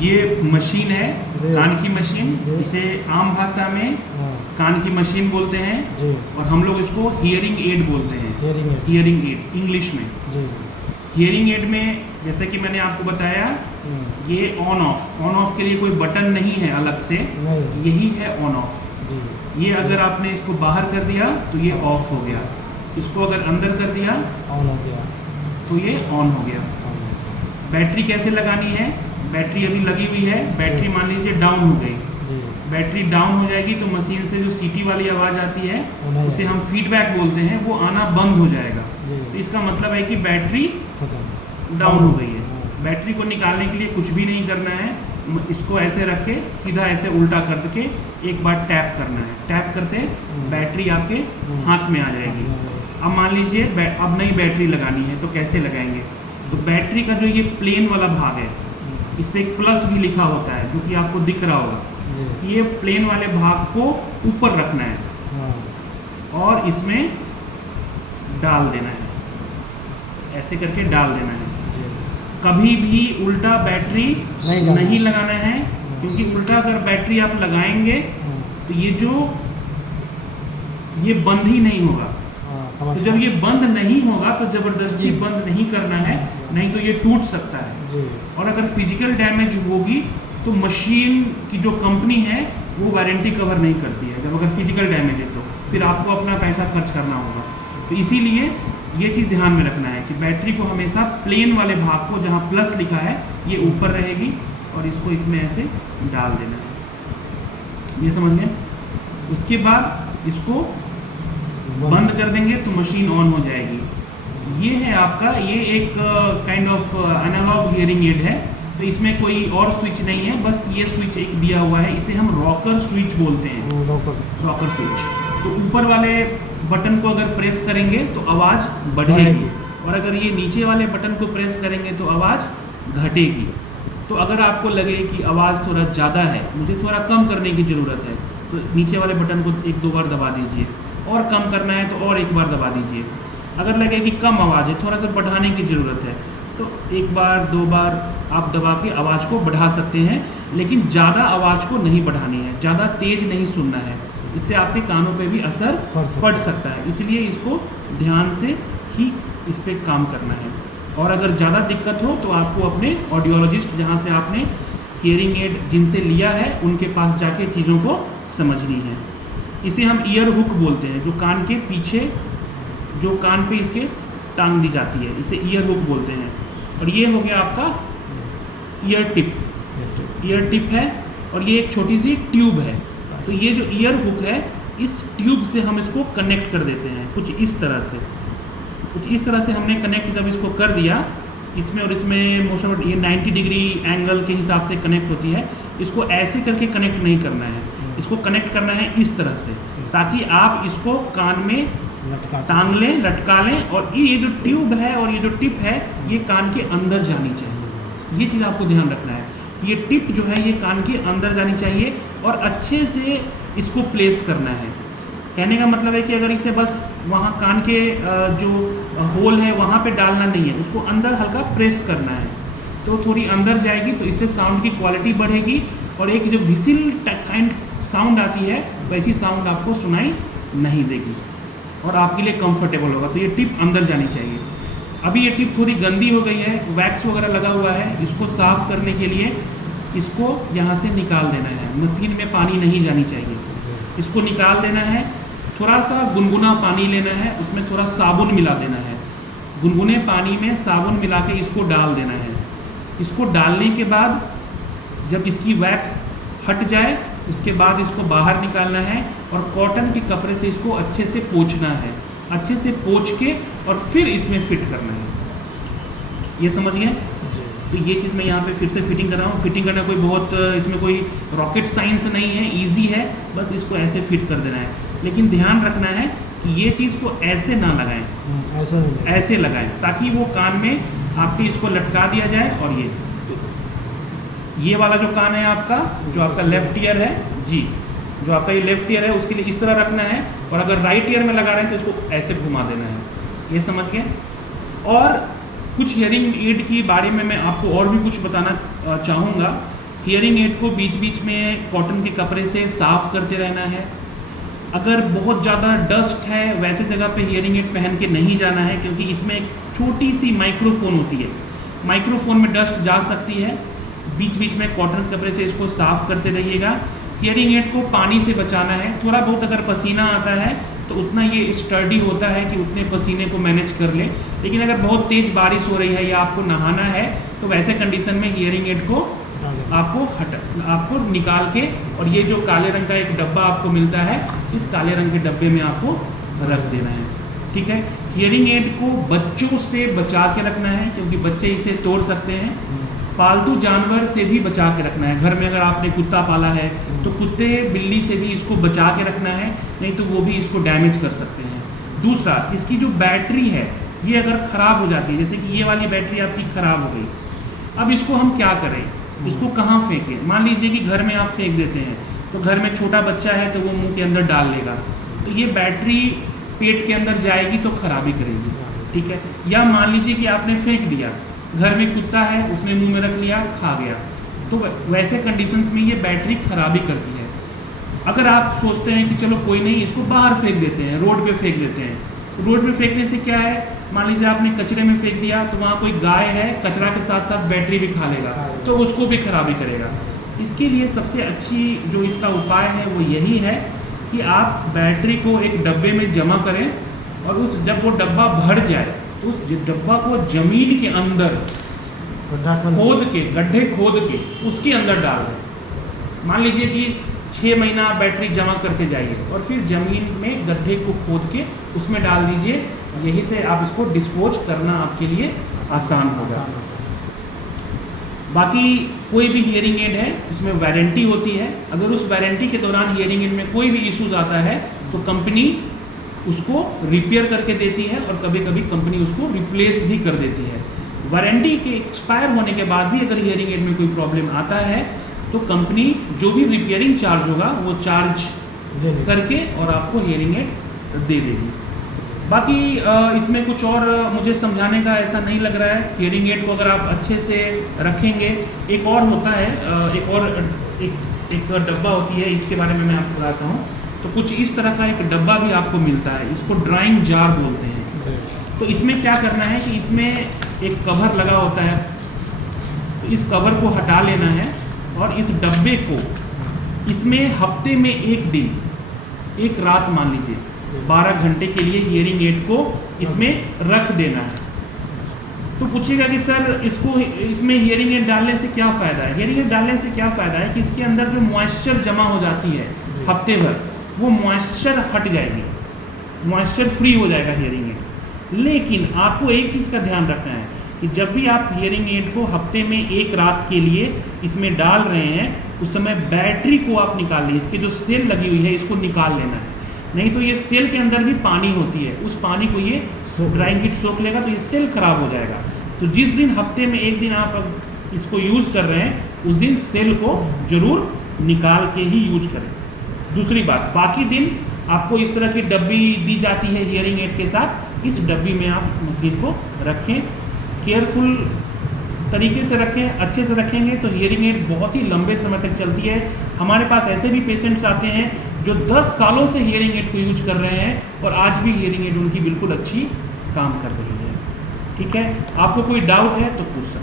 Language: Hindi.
ये मशीन है, कान की मशीन। इसे आम भाषा में कान की मशीन बोलते हैं और हम लोग इसको हियरिंग एड बोलते हैं। हियरिंग एड इंग्लिश में। हियरिंग एड में जैसे कि मैंने आपको बताया, ये ऑन ऑफ के लिए कोई बटन नहीं है अलग से, यही है ऑन ऑफ। ये अगर आपने इसको बाहर कर दिया तो ये ऑफ हो गया, इसको अगर अंदर कर दिया ऑन हो गया तो ये ऑन हो गया। बैटरी कैसे लगानी है? बैटरी अभी लगी हुई है, बैटरी मान लीजिए डाउन हो गई, बैटरी डाउन हो जाएगी तो मशीन से जो सीटी वाली आवाज़ आती है उसे हम फीडबैक बोलते हैं, वो आना बंद हो जाएगा। तो इसका मतलब है कि बैटरी डाउन हो गई है। बैटरी को निकालने के लिए कुछ भी नहीं करना है, इसको ऐसे रख के सीधा ऐसे उल्टा करके एक बार टैप करना है। टैप करते बैटरी आपके हाथ में आ जाएगी। अब मान लीजिए अब नई बैटरी लगानी है तो कैसे लगाएंगे? तो बैटरी का जो ये प्लेन वाला भाग है, इस पर एक प्लस भी लिखा होता है जो कि आपको दिख रहा होगा। ये प्लेन वाले भाग को ऊपर रखना है और इसमें डाल देना है, ऐसे करके डाल देना है। कभी भी उल्टा बैटरी नहीं लगाना है, क्योंकि उल्टा अगर बैटरी आप लगाएंगे तो ये बंद ही नहीं होगा। तो जब ये बंद नहीं होगा तो ज़बरदस्ती बंद नहीं करना है, नहीं तो ये टूट सकता है। और अगर फिजिकल डैमेज होगी तो मशीन की जो कंपनी है वो वारंटी कवर नहीं करती है। जब अगर फिजिकल डैमेज है तो फिर आपको अपना पैसा खर्च करना होगा। तो इसीलिए ये चीज़ ध्यान में रखना है कि बैटरी को हमेशा प्लेन वाले भाग को, जहाँ प्लस लिखा है, ये ऊपर रहेगी और इसको इसमें ऐसे डाल देना है। ये समझ गए? उसके बाद इसको बंद कर देंगे तो मशीन ऑन हो जाएगी। ये है आपका, ये एक kind of analog hearing aid है। तो इसमें कोई और स्विच नहीं है, बस ये स्विच एक दिया हुआ है, इसे हम रॉकर स्विच बोलते हैं। Rocker switch. तो ऊपर वाले बटन को अगर प्रेस करेंगे तो आवाज़ बढ़ेगी और अगर ये नीचे वाले बटन को प्रेस करेंगे तो आवाज़ घटेगी। तो अगर आपको लगे कि आवाज़ थोड़ा ज़्यादा है, मुझे थोड़ा कम करने की ज़रूरत है, तो नीचे वाले बटन को एक दो बार दबा दीजिए, और कम करना है तो और एक बार दबा दीजिए। अगर लगे कि कम आवाज़ है, थोड़ा सा बढ़ाने की ज़रूरत है, तो एक बार दो बार आप दबा के आवाज़ को बढ़ा सकते हैं, लेकिन ज़्यादा आवाज़ को नहीं बढ़ानी है, ज़्यादा तेज़ नहीं सुनना है, इससे आपके कानों पे भी असर पड़ सकता है। इसलिए इसको ध्यान से ही इस पर काम करना है। और अगर ज़्यादा दिक्कत हो तो आपको अपने ऑडियोलॉजिस्ट, जहाँ से आपने हियरिंग एड जिनसे लिया है, उनके पास जाके चीज़ों को समझनी है। इसे हम ईयर हुक बोलते हैं, जो कान के पीछे, जो कान पे इसके टांग दी जाती है, इसे ईयर हुक बोलते हैं। और ये हो गया आपका ईयर टिप। ईयर टिप है और ये एक छोटी सी ट्यूब है। तो ये जो ईयर हुक है, इस ट्यूब से हम इसको कनेक्ट कर देते हैं, कुछ इस तरह से हमने कनेक्ट जब इसको कर दिया, इसमें और इसमें मोशन, ये 90 डिग्री एंगल के हिसाब से कनेक्ट होती है। इसको ऐसे करके कनेक्ट नहीं करना है, इसको कनेक्ट करना है इस तरह से, ताकि आप इसको कान में टांग लें, लटका लें, और ये जो ट्यूब है और ये जो टिप है, ये कान के अंदर जानी चाहिए। ये चीज़ आपको ध्यान रखना है। ये टिप जो है ये कान के अंदर जानी चाहिए और अच्छे से इसको प्लेस करना है। कहने का मतलब है कि अगर इसे बस वहाँ कान के जो होल है वहाँ पे डालना नहीं है, उसको अंदर हल्का प्रेस करना है, तो थोड़ी अंदर जाएगी, तो इससे साउंड की क्वालिटी बढ़ेगी और एक जो विसिल काइंड साउंड आती है वैसी साउंड आपको सुनाई नहीं देगी और आपके लिए कंफर्टेबल होगा। तो ये टिप अंदर जानी चाहिए। अभी ये टिप थोड़ी गंदी हो गई है, वैक्स वगैरह लगा हुआ है, इसको साफ़ करने के लिए इसको यहाँ से निकाल देना है। मशीन में पानी नहीं जानी चाहिए, इसको निकाल देना है। थोड़ा सा गुनगुना पानी लेना है, उसमें थोड़ा साबुन मिला देना है। गुनगुने पानी में साबुन मिला के इसको डाल देना है। इसको डालने के बाद जब इसकी वैक्स हट जाए, उसके बाद इसको बाहर निकालना है और कॉटन के कपड़े से इसको अच्छे से पोंछना है, अच्छे से पोंछ के और फिर इसमें फिट करना है। ये समझ गए? तो ये चीज़ मैं यहाँ पे फिर से फिटिंग कर रहा हूँ। फिटिंग करना कोई बहुत इसमें कोई रॉकेट साइंस नहीं है, इजी है, बस इसको ऐसे फिट कर देना है। लेकिन ध्यान रखना है कि ये चीज़ को ऐसे ना लगाएं, ऐसे लगाएं, ताकि वो कान में आपके इसको लटका दिया जाए। और ये वाला जो कान है आपका, जो आपका लेफ्ट ईयर है जी, जो आपका ये लेफ्ट ईयर है, उसके लिए इस तरह रखना है, और अगर राइट ईयर में लगा रहे हैं तो इसको ऐसे घुमा देना है। ये समझ गए? और कुछ हियरिंग एड के बारे में मैं आपको और भी कुछ बताना चाहूँगा हियरिंग एड को बीच बीच में कॉटन के कपड़े से साफ करते रहना है। अगर बहुत ज़्यादा डस्ट है वैसे जगह पे हियरिंग एड पहन के नहीं जाना है, क्योंकि इसमें एक छोटी सी माइक्रोफोन होती है, माइक्रोफोन में डस्ट जा सकती है। बीच बीच में कॉटन के कपड़े से इसको साफ करते रहिएगा। हियरिंग एड को पानी से बचाना है। थोड़ा बहुत अगर पसीना आता है तो उतना ये स्टर्डी होता है कि उतने पसीने को मैनेज कर ले, लेकिन अगर बहुत तेज़ बारिश हो रही है या आपको नहाना है तो वैसे कंडीशन में हियरिंग एड को आपको निकाल के, और ये जो काले रंग का एक डब्बा आपको मिलता है, इस काले रंग के डब्बे में आपको रख देना है। ठीक है। हियरिंग एड को बच्चों से बचा के रखना है, क्योंकि बच्चे इसे तोड़ सकते हैं। पालतू जानवर से भी बचा के रखना है। घर में अगर आपने कुत्ता पाला है तो कुत्ते बिल्ली से भी इसको बचा के रखना है, नहीं तो वो भी इसको डैमेज कर सकते हैं। दूसरा, इसकी जो बैटरी है ये अगर ख़राब हो जाती है, जैसे कि ये वाली बैटरी आपकी ख़राब हो गई, अब इसको हम क्या करें, इसको कहाँ फेंकें? मान लीजिए कि घर में आप फेंक देते हैं तो घर में छोटा बच्चा है तो वो मुंह के अंदर डाल लेगा, तो ये बैटरी पेट के अंदर जाएगी तो खराबी करेगी। ठीक है। या मान लीजिए कि आपने फेंक दिया, घर में कुत्ता है उसने मुंह में रख लिया, खा गया, तो वैसे कंडीशंस में ये बैटरी खराबी करती है। अगर आप सोचते हैं कि चलो कोई नहीं, इसको बाहर फेंक देते हैं, रोड पे फेंक देते हैं, तो रोड पे फेंकने से क्या है, मान लीजिए आपने कचरे में फेंक दिया तो वहाँ कोई गाय है, कचरा के साथ साथ बैटरी भी खा लेगा, तो उसको भी खराबी करेगा। इसके लिए सबसे अच्छी जो इसका उपाय है वो यही है कि आप बैटरी को एक डब्बे में जमा करें, और जब वो डब्बा भर जाए तो उस डब्बा को जमीन के अंदर गड्ढे खोद के उसके अंदर डाल दें। मान लीजिए कि 6 महीना आप बैटरी जमा करके जाइए और फिर ज़मीन में गड्ढे को खोद के उसमें डाल दीजिए। यही से आप इसको डिस्पोज करना आपके लिए आसान होगा। बाकी कोई भी हियरिंग एड है उसमें वारंटी होती है। अगर उस वारंटी के दौरान हियरिंग एड में कोई भी इश्यूज आता है तो कंपनी उसको रिपेयर करके देती है, और कभी कभी कंपनी उसको रिप्लेस भी कर देती है। वारंटी के एक्सपायर होने के बाद भी अगर हियरिंग एड में कोई प्रॉब्लम आता है तो कंपनी जो भी रिपेयरिंग चार्ज होगा वो चार्ज करके और आपको हियरिंग एड दे देगी। बाकी इसमें कुछ और मुझे समझाने का ऐसा नहीं लग रहा है। हियरिंग एड को अगर आप अच्छे से रखेंगे, एक और होता है, एक डब्बा होती है, इसके बारे में मैं आपको बताता हूँ। तो कुछ इस तरह का एक डब्बा भी आपको मिलता है, इसको ड्राइंग जार बोलते हैं। तो इसमें क्या करना है कि इसमें एक कवर लगा होता है, तो इस कवर को हटा लेना है और इस डब्बे को इसमें हफ्ते में एक दिन, एक रात मान लीजिए 12 घंटे के लिए हियरिंग एड को इसमें रख देना है। तो पूछिएगा कि सर इसमें हियरिंग एड डालने से क्या फ़ायदा है? हियरिंग एड डालने से क्या फ़ायदा है कि इसके अंदर जो मॉइस्चर जमा हो जाती है हफ्ते भर, वो मॉइस्चर हट जाएगी, मॉइस्चर फ्री हो जाएगा हियरिंग एड। लेकिन आपको एक चीज़ का ध्यान रखना है कि जब भी आप हियरिंग एड को हफ्ते में एक रात के लिए इसमें डाल रहे हैं, उस समय बैटरी को आप निकाल लीजिए, इसकी जो सेल लगी हुई है इसको निकाल लेना है, नहीं तो ये सेल के अंदर भी पानी होती है, उस पानी को ये ड्राइंग किट सोख लेगा तो ये सेल खराब हो जाएगा। तो जिस दिन हफ्ते में एक दिन आप इसको यूज़ कर रहे हैं, उस दिन सेल को जरूर निकाल के ही यूज करें। दूसरी बात, बाकी दिन आपको इस तरह की डब्बी दी जाती है हियरिंग एड के साथ, इस डब्बी में आप मशीन को रखें, केयरफुल तरीके से रखें। अच्छे से रखेंगे तो हियरिंग एड बहुत ही लंबे समय तक चलती है। हमारे पास ऐसे भी पेशेंट्स आते हैं जो 10 सालों से हियरिंग एड को यूज कर रहे हैं और आज भी हियरिंग एड उनकी बिल्कुल अच्छी काम कर रही है। ठीक है, आपको कोई डाउट है तो पूछ सकते हैं।